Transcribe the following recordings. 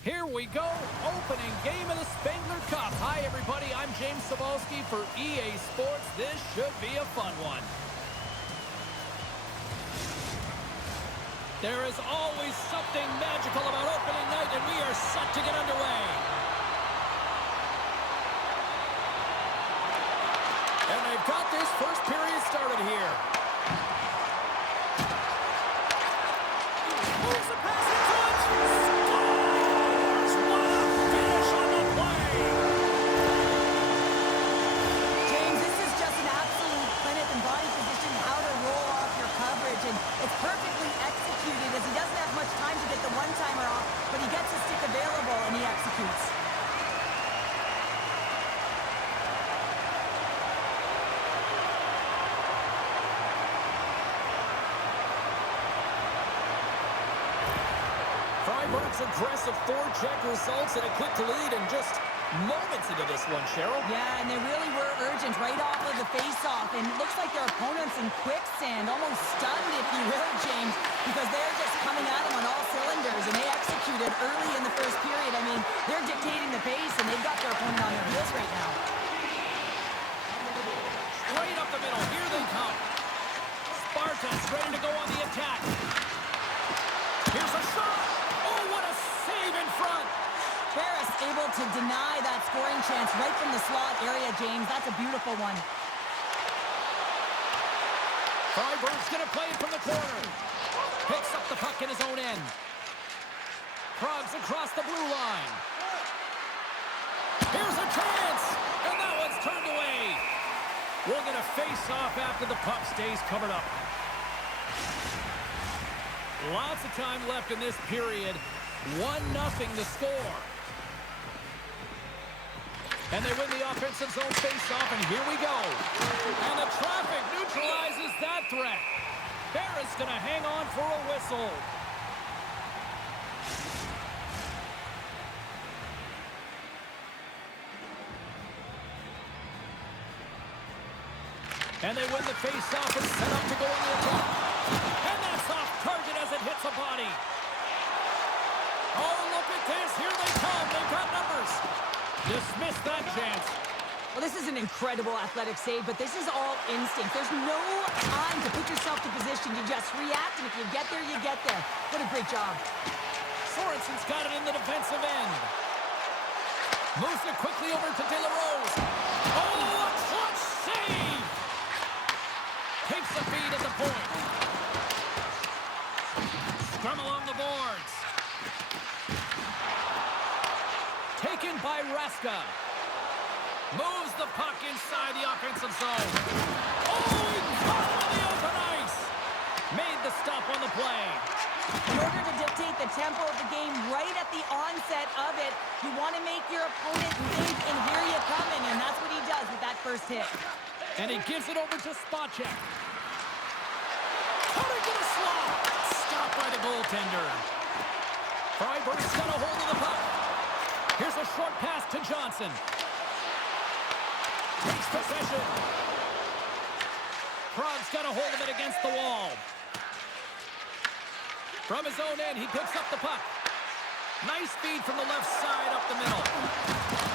Here we go, opening game of the Spengler Cup. Hi, everybody. I'm James Cebulski for EA Sports. This should be a fun one. There is always something magical about opening night, and we are set to get underway. And they've got this first period started here. Moves the pass into it. Scores! What a finish on the play! James, this is just an absolute clinic and body position, how to roll off your coverage, and it's perfectly executed as he doesn't have much time to get the one-timer off, but he gets his stick available and he executes. Freiburg's aggressive forecheck results in a quick lead and just moments into this one, Cheryl. Yeah, and they really were urgent right off of the face-off, and it looks like their opponent's in quicksand, almost stunned, if you will, James, because they're just coming at them on all cylinders, and they executed early in the first period. I mean, they're dictating the pace, and they've got their opponent on their heels right now. Straight up the middle, here they come. Sparta's ready to go on the attack. Here's a shot. Oh, what a save in front. Ferris able to deny that scoring chance right from the slot area, James. That's a beautiful one. Freiburg's going to play it from the corner. Picks up the puck in his own end. Prague's across the blue line. Here's a chance, and that one's turned away. We're going to face off after the puck stays covered up. Lots of time left in this period. 1-0 to score. And they win the offensive zone face-off, and here we go. And the traffic neutralizes that threat. Barrett's going to hang on for a whistle. And they win the face-off and set up to go on the attack. And that's off target as it hits a body. Oh, look at this. Here they come. They've got numbers. Dismiss that chance. Well, this is an incredible athletic save, but this is all instinct. There's no time to put yourself to position. You just react, and if you get there, you get there. What a great job. Sorensen's got it in the defensive end. Moves it quickly over to De La Rose. Oh, a clutch save! Takes the feed at the point. Scrum along the boards. Taken by Raska. Moves the puck inside the offensive zone. Oh, he caught it on the open ice. Made the stop on the play. In order to dictate the tempo of the game right at the onset of it, you want to make your opponent think and hear you coming, and that's what he does with that first hit. And he gives it over to Spacek. Cutting to the slot. Stopped by the goaltender. Freiburg's got a hold of the puck. Here's a short pass to Johnson. Takes possession. Prague's got a hold of it against the wall. From his own end, he picks up the puck. Nice feed from the left side up the middle.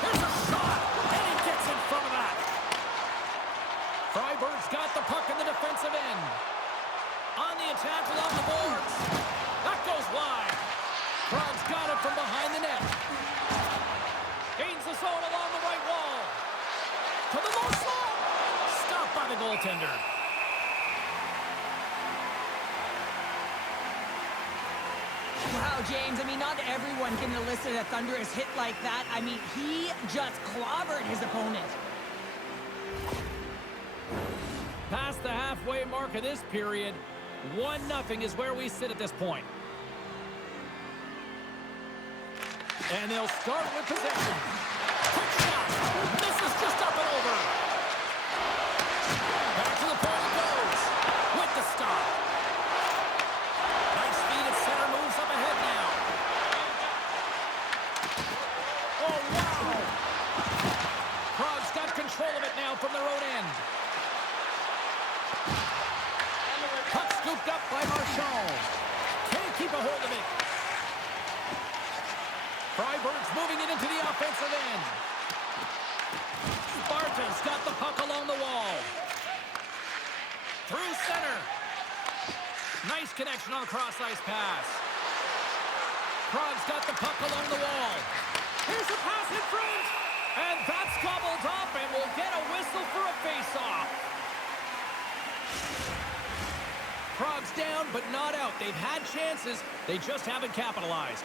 Here's a shot, and he gets in front of that. Freiburg's got the puck in the defensive end. On the attack along the boards. That goes wide. Prague's got it from behind the net. Gains the zone along the right wall. To the low slot. Stopped by the goaltender. Wow, James, I mean, not everyone can elicit a thunderous hit like that. I mean, he just clobbered his opponent. Past the halfway mark of this period, 1-0 is where we sit at this point. And they'll start with possession. Quick shot. This is just up and over. Back to the point it goes. With the stop. Nice feed at center. Moves up ahead now. Oh, wow. Prague's got control of it now from their own end. Puck scooped up by Marchand. Can't keep a hold of it. Freiburg's moving it into the offensive end. Sparta's got the puck along the wall. Through center. Nice connection on the cross-ice pass. Prague's got the puck along the wall. Here's a pass in front. And that's gobbled up, and we'll get a whistle for a face-off. Prague's down, but not out. They've had chances. They just haven't capitalized.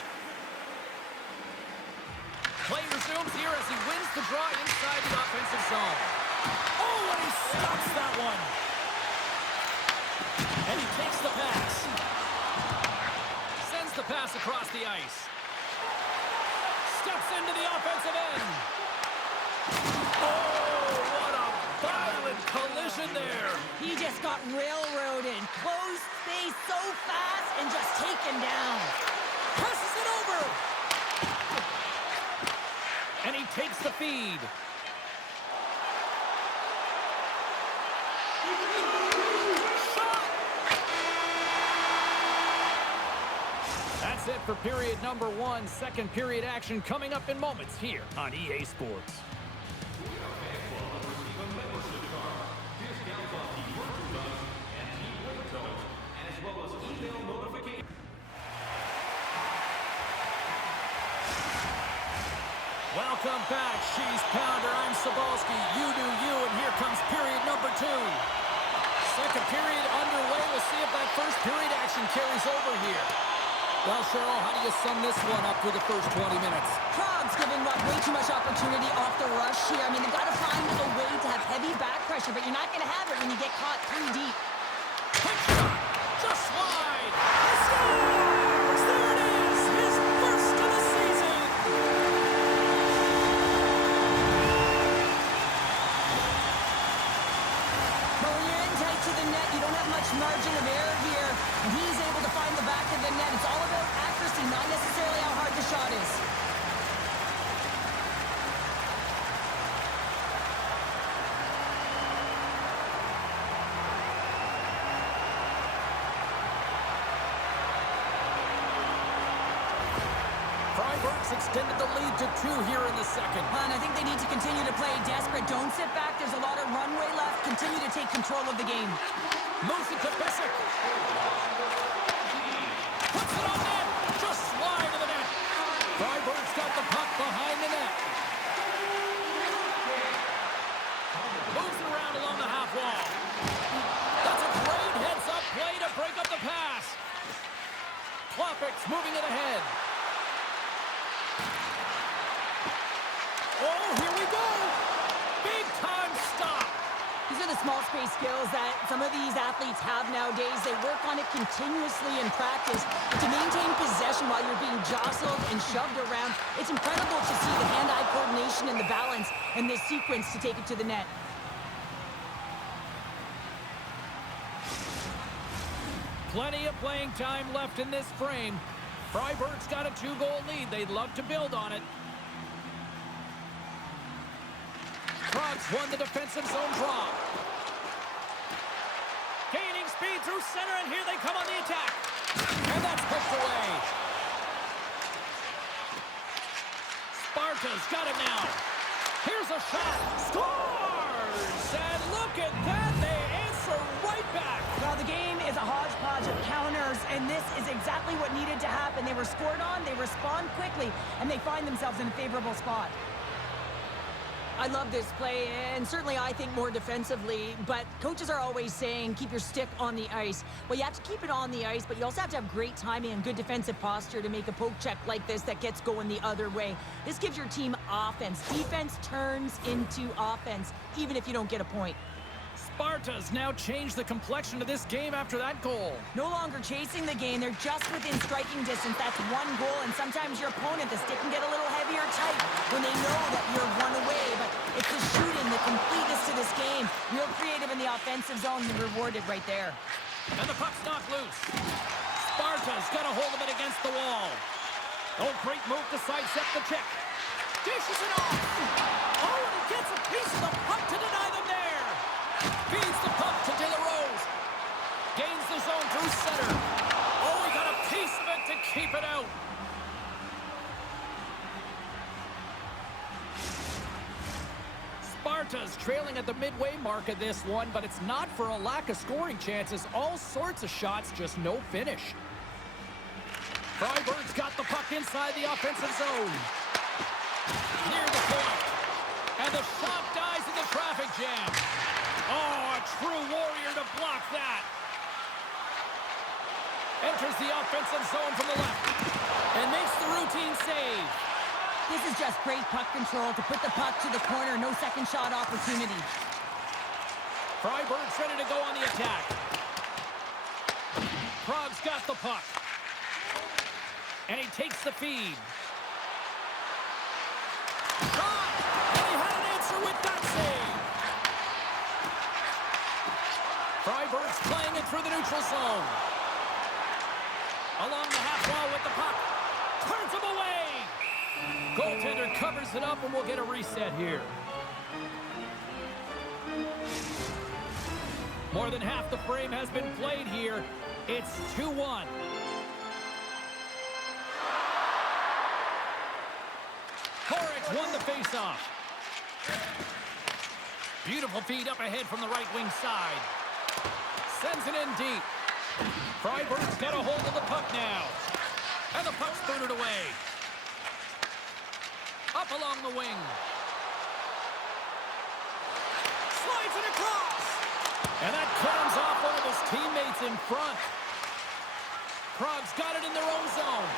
Play resumes here as he wins the draw inside the offensive zone. Oh, and he stops that one. And he takes the pass. Sends the pass across the ice. Steps into the offensive end. Oh, what a violent collision there. He just got railroaded. Closed space so fast and just taken down. Passes it over. And he takes the feed. Shot! That's it for period number 1. Second period action coming up in moments here on EA Sports. Welcome back, She's Pounder. I'm Sabalski. You do you, and here comes period number 2. Second period underway. We'll see if that first period action carries over here. Well, Cheryl, how do you sum this one up through the first 20 minutes? Prague's giving up way too much opportunity off the rush here. I mean, they've got to find a way to have heavy back pressure, but you're not going to have it when you get caught 3 deep. Quick shot! Just wide! He scores! There it is! His first of the season! But when you're in tight to the net, you don't have much margin of error here. And he's able to find the back of the net. It's all about accuracy, not necessarily how hard the shot is. Freiburg's extended the lead to 2 here in the second. And I think they need to continue to play desperate. Don't sit back. There's a lot of runway left. Continue to take control of the game. Moves it to Bisick. Puts it on net. Just wide of the net. Freiburg's got the puck behind the net. Moves it around along the half wall. That's a great heads-up play to break up the pass. Klopek's moving it ahead. Oh, here we go. Big time stop. These are the small space skills that some of these athletes have nowadays. They work on it continuously in practice. But to maintain possession while you're being jostled and shoved around, it's incredible to see the hand-eye coordination and the balance in this sequence to take it to the net. Plenty of playing time left in this frame. Freiburg's got a 2-goal lead. They'd love to build on it. Prague's won the defensive zone draw. Gaining speed through center, and here they come on the attack. And that's pushed away. Sparta's got it now. Here's a shot. Scores! And look at that. They answer right back. Well, the game is a hodgepodge of counters, and this is exactly what needed to happen. They were scored on, they respond quickly, and they find themselves in a favorable spot. I love this play, and certainly I think more defensively, but coaches are always saying keep your stick on the ice. Well, you have to keep it on the ice, but you also have to have great timing and good defensive posture to make a poke check like this that gets going the other way. This gives your team offense. Defense turns into offense, even if you don't get a point. Sparta's now changed the complexion of this game after that goal. No longer chasing the game, they're just within striking distance. That's 1 goal, and sometimes your opponent, the stick can get a little heavier tight when they know that you're 1 away, but it's the shooting, the completeness to this game. Real creative in the offensive zone and rewarded right there. And the puck's knocked loose. Sparta's got a hold of it against the wall. Oh, great move to sidestep the check. Dishes it off. Oh, and he gets a piece of the puck to deny them there. Feeds the puck to De La Rose. Gains the zone through center. Oh, he got a piece of it to keep it out. Sparta's trailing at the midway mark of this one, but it's not for a lack of scoring chances. All sorts of shots, just no finish. Freiburg's got the puck inside the offensive zone. Near the point. And the shot dies in the traffic jam. Oh, a true warrior to block that. Enters the offensive zone from the left. And makes the routine save. This is just great puck control to put the puck to the corner. No second shot opportunity. Freiburg's ready to go on the attack. Prague's got the puck. And he takes the feed. Shot! And he had an answer with that save. Freiburg's playing it through the neutral zone. Along the half wall with the puck. Turns him away. Goaltender covers it up, and we'll get a reset here. More than half the frame has been played here. It's 2-1. Horich won the faceoff. Beautiful feed up ahead from the right wing side. Sends it in deep. Freiburg's got a hold of the puck now. And the puck's booted away. Up along the wing. Slides it across. And that turns off one of his teammates in front. Prague's got it in their own zone.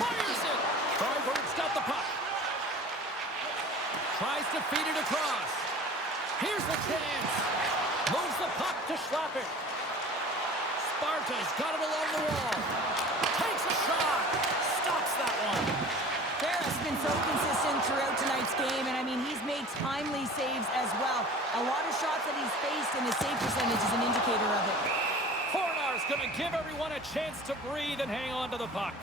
Fires it. Freiburg's got the puck. Tries to feed it across. Here's the chance. Moves the puck to Schlappert. Sparta's got it along the wall. Takes a shot. Stops that one. Ferris been so consistent throughout tonight's game, and I mean, he's made timely saves as well. A lot of shots that he's faced, and his save percentage is an indicator of it. Fornar's going to give everyone a chance to breathe and hang on to the puck.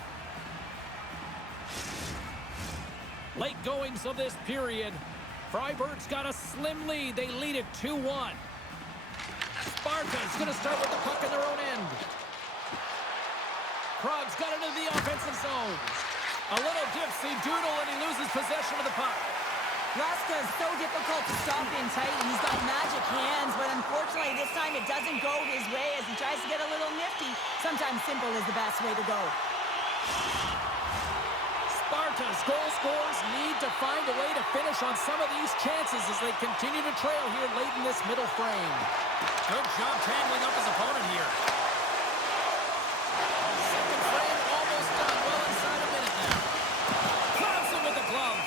Late goings of this period. Freiburg's got a slim lead. They lead it 2-1. Sparta's going to start with the puck in their own end. Prague's got it into the offensive zone. A little dipsy doodle, and he loses possession of the puck. Raska is so difficult to stop in tight, and he's got magic hands, but unfortunately this time it doesn't go his way as he tries to get a little nifty. Sometimes simple is the best way to go. Sparta's goal scorers need to find a way to finish on some of these chances as they continue to trail here late in this middle frame. Good job tangling up his opponent here. Second frame almost done. Well inside a minute now. Thompson with the glove.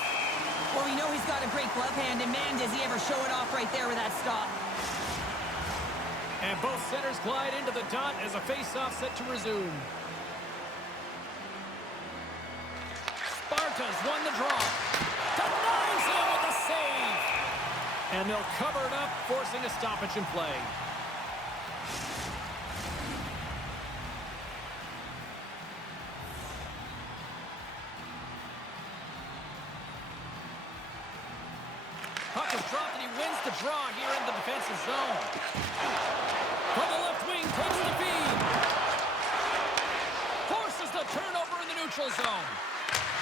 Well, we know he's got a great glove hand, and man, does he ever show it off right there with that stop. And both centers glide into the dot as a face-off set to resume. Sparta's won the draw. Denies him with a save. And they'll cover it up, forcing a stoppage in play. Puck is dropped, and he wins the draw here in the defensive zone. From the left wing, takes the feed. Forces the turnover in the neutral zone.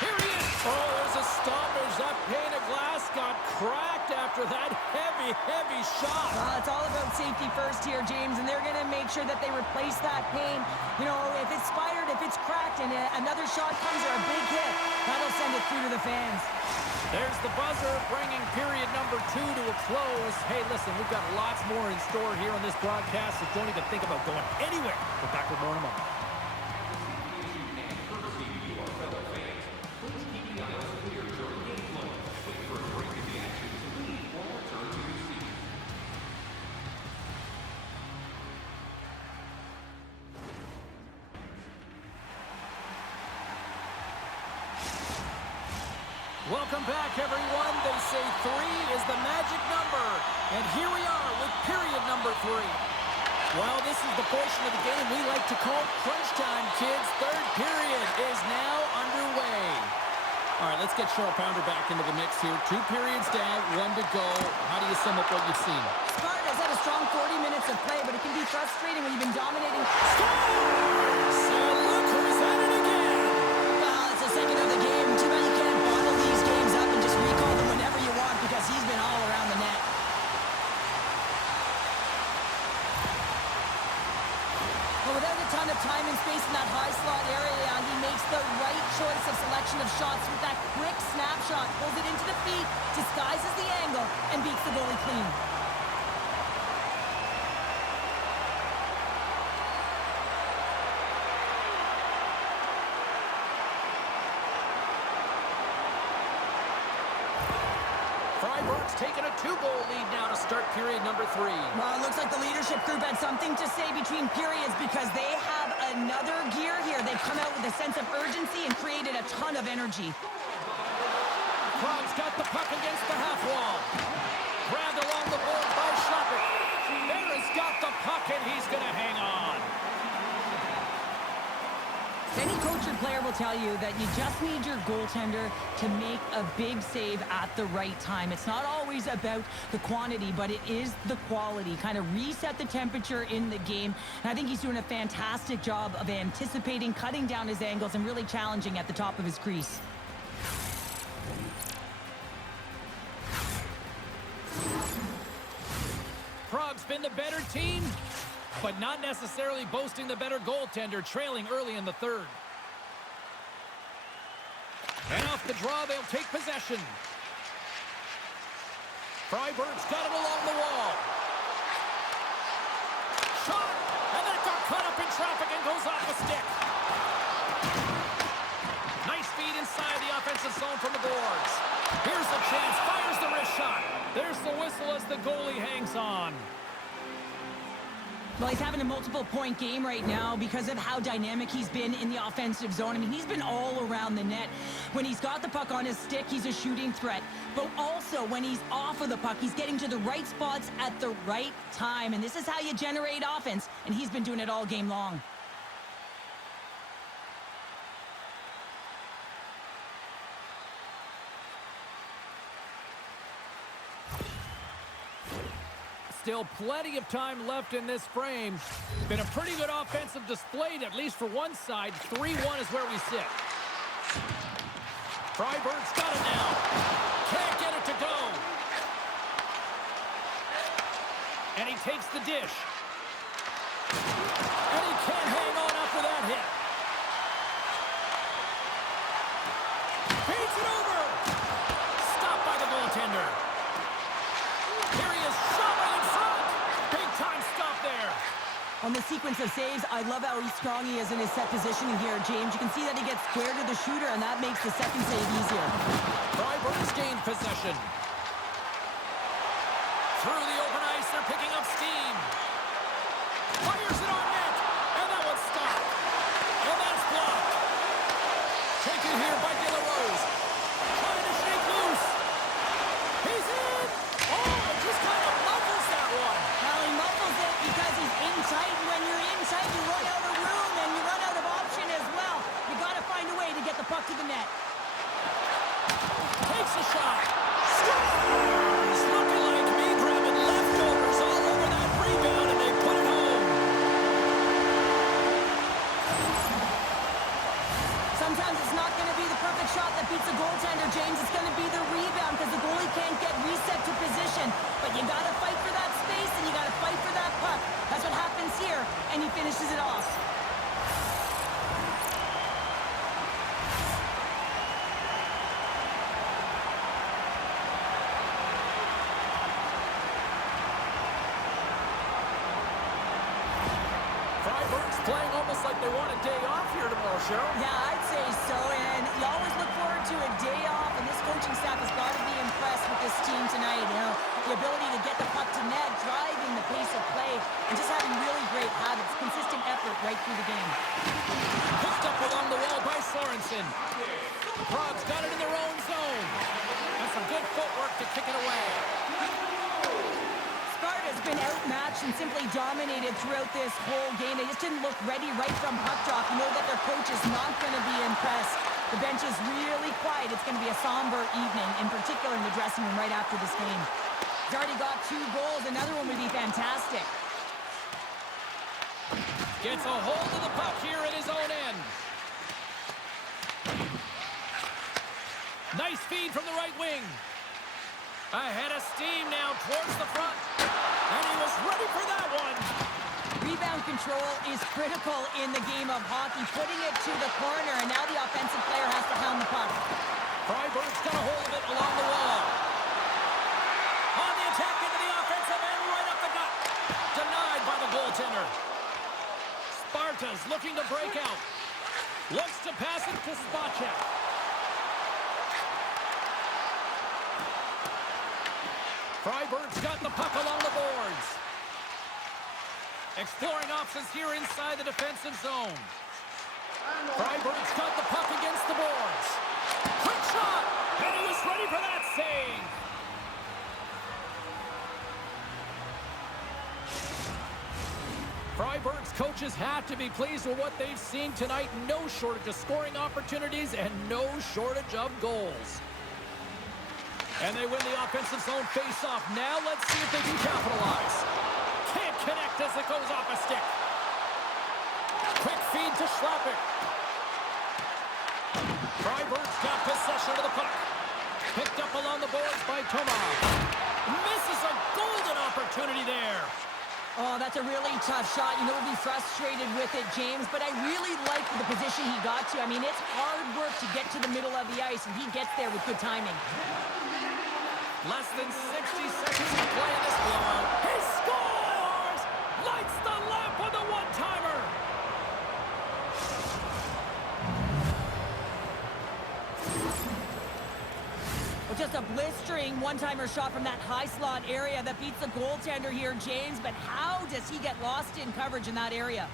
Here he is. Oh, there's a stoppage. That pane of glass got cracked after that heavy, heavy shot. Well, it's all about safety first here, James, and they're going to make sure that they replace that pane. You know, if it's fired, if it's cracked, and another shot comes or a big hit, that'll send it through to the fans. There's the buzzer, bringing period number 2 to a close. Hey, listen, we've got lots more in store here on this broadcast, so don't even think about going anywhere. We're back with more in a moment. Welcome back, everyone. They say 3 is the magic number. And here we are with period number 3. Well, this is the portion of the game we like to call crunch time, kids. Third period is now underway. All right, let's get Cheryl Pounder back into the mix here. 2 periods down, 1 to go. How do you sum up what you've seen? Sparta's had a strong 40 minutes of play, but it can be frustrating when you've been dominating. Scores! And look who's at it again. Well, it's the second of the game. Too bad you can't bottle these games up and just recall them Well, without a ton of time and space in that high slot area, he makes the right choice of selection of shots with that quick snapshot, pulls it into the feet, disguises the angle, and beats the goalie clean. Freiburg's taken a 2-goal lead now to start period number 3. Well, it looks like the leadership group had something to say between periods because they have another gear here. They've come out with a sense of urgency and created a ton of energy. Prague's got the puck against the half wall. Grabbed along the board by Schlepper. Barron's got the puck and he's going to hang on. Any coach or player will tell you that you just need your goaltender to make a big save at the right time. It's not always about the quantity, but it is the quality. Kind of reset the temperature in the game. And I think he's doing a fantastic job of anticipating, cutting down his angles, and really challenging at the top of his crease. Prague's been the better team, but not necessarily boasting the better goaltender, trailing early in the third. And off the draw, they'll take possession. Freiburg's got it along the wall. Shot! And then it got caught up in traffic and goes off the stick. Nice feed inside the offensive zone from the boards. Here's the chance, fires the wrist shot. There's the whistle as the goalie hangs on. Well, he's having a multiple-point game right now because of how dynamic he's been in the offensive zone. I mean, he's been all around the net. When he's got the puck on his stick, he's a shooting threat. But also, when he's off of the puck, he's getting to the right spots at the right time. And this is how you generate offense, and he's been doing it all game long. Still plenty of time left in this frame. Been a pretty good offensive display, at least for one side. 3-1 is where we sit. Freiburg's got it now. Can't get it to go. And he takes the dish. And he can't hang on after that hit. Feeds it over. Stopped by the goaltender. Here he is, shot right in front. Big time stop there. On the sequence of saves, I love how strong he is in his set positioning here, James. You can see that he gets square to the shooter, and that makes the second save easier. Freiburg's gained possession. Through the open ice, they're picking up steam. Fires it on net, and that one's stopped. And that's blocked. Taken here by De La Rose. Trying to shake loose. He's in. Oh, it just kind of muffles that one. Well, he muffles it because he's in tight. When you're in tight, you run out of room, and you run out of option as well. You got to find a way to get the puck to the net. Takes a shot. Scores! Looking like me grabbing leftovers all over that rebound, and they put it home. Sometimes it's not going to be the perfect shot that beats a goaltender, James. It's going to be the rebound because the goalie can't get reset to position. But you got to fight for that space, and you got to fight for that puck. That's what happens here, and he finishes it off. Freiburg's playing almost like they want a day off here tomorrow, Cheryl. Yeah, I'd say so, and you always look forward to a day off, and this coaching staff has got to be impressed with this team tonight. You know, the ability to get the puck to net, driving the pace of play, and just having really great habits, consistent effort right through the game. Picked up along the wall by Sorensen. Prague's got it in their own zone. And some good footwork to kick it away. Sparta's been outmatched and simply dominated throughout this whole game. They just didn't look ready right from puck drop. You know that their coach is not going to be impressed. The bench is really quiet. It's going to be a somber evening, in particular in the dressing room right after this game. He's already got 2 goals. Another one would be fantastic. Gets a hold of the puck here at his own end. Nice feed from the right wing. Ahead of steam now towards the front. And he was ready for that one. Rebound control control is critical in the game of hockey. Putting it to the corner, and now the offensive player has to hound the puck. Freiburg's got a hold of it along the wall. On the attack into the offensive end, right up the gut. Denied by the goaltender. Sparta's looking to break out. Looks to pass it to Spacek. Freiburg's got the puck along the boards. Exploring options here inside the defensive zone. Freiburg's got the puck against the boards. Quick shot! And he was ready for that save. Freiburg's coaches have to be pleased with what they've seen tonight. No shortage of scoring opportunities and no shortage of goals. And they win the offensive zone face-off. Now let's see if they can capitalize. Can't connect as it goes off a stick. Quick feed to Schlappik. Freiburg's got possession of the puck. Picked up along the boards by Tomov. Misses a golden opportunity there. Oh, that's a really tough shot. You know, we'll be frustrated with it, James, but I really like the position he got to. I mean, it's hard work to get to the middle of the ice, and he gets there with good timing. Less than 60 seconds to play in this blowout. He scores! Lights the lamp with a one-timer. Well, just a blistering one-timer shot from that high slot area that beats the goaltender here, James. But how does he get lost in coverage in that area?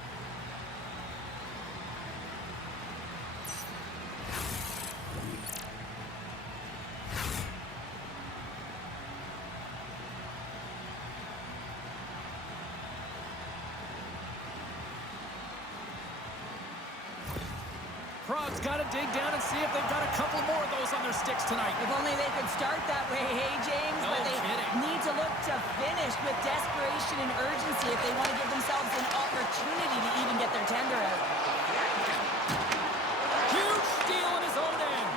Prague's got to dig down and see if they've got a couple more of those on their sticks tonight. If only they could start that way, hey, James. No but they kidding. need to look to finish with desperation and urgency if they want to give themselves an opportunity to even get their tender out. Huge steal in his own end.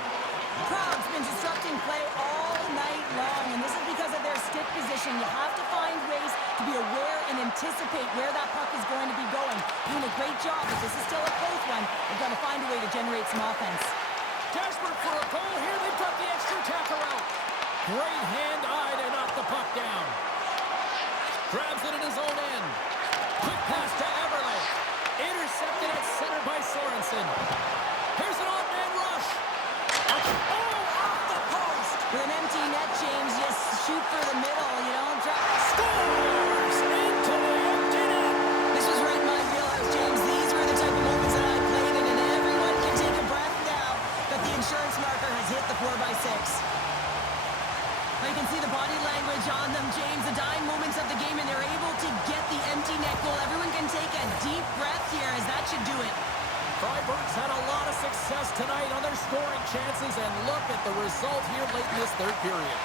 Prague's been disrupting play all night long, and this is because of their stick position. You have to find ways to be aware and anticipate where that puck is going to be going. Doing a great job, but this is still a close one. They've got to find a way to generate some offense. Desperate for a goal here. They've got the extra attacker out. Great hand-eye to knock the puck down. Grabs it in his own end. Quick pass to Everly. Intercepted at center by Sorensen. Here's an odd-man rush. Oh, off the post. With an empty net, James, just shoot for the middle, you know. Scores into the empty net. This was right in my wheelhouse, James. These were the type of moments that I played in, and everyone can take a breath now that the insurance marker has hit the 4x6. Now you can see the body language on them, James. The dying moments of the game, and they're able to get the empty net goal. Everyone can take a deep breath here, as that should do it. Freiburg's had a lot of success tonight on their scoring chances, and look at the result here late in this third period.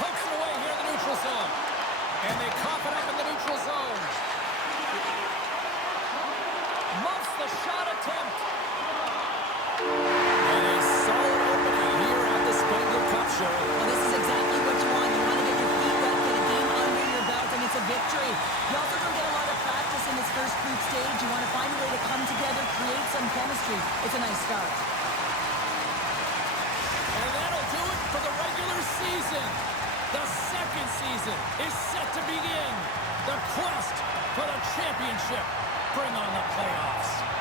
Pokes it away here in the neutral zone. And they cough it up in the neutral zone. Muffs the shot attempt. And a solid opening here at the Spengler Cup show. Well, this is exactly what you want. You want to get your feet wet, get a game under your belt, and it's a victory. You also don't get a lot of practice in this first group stage. You want to find a way to come together, create some chemistry. It's a nice start. And that'll do it for the regular season. The second season is set to begin. The quest for the championship. Bring on the playoffs.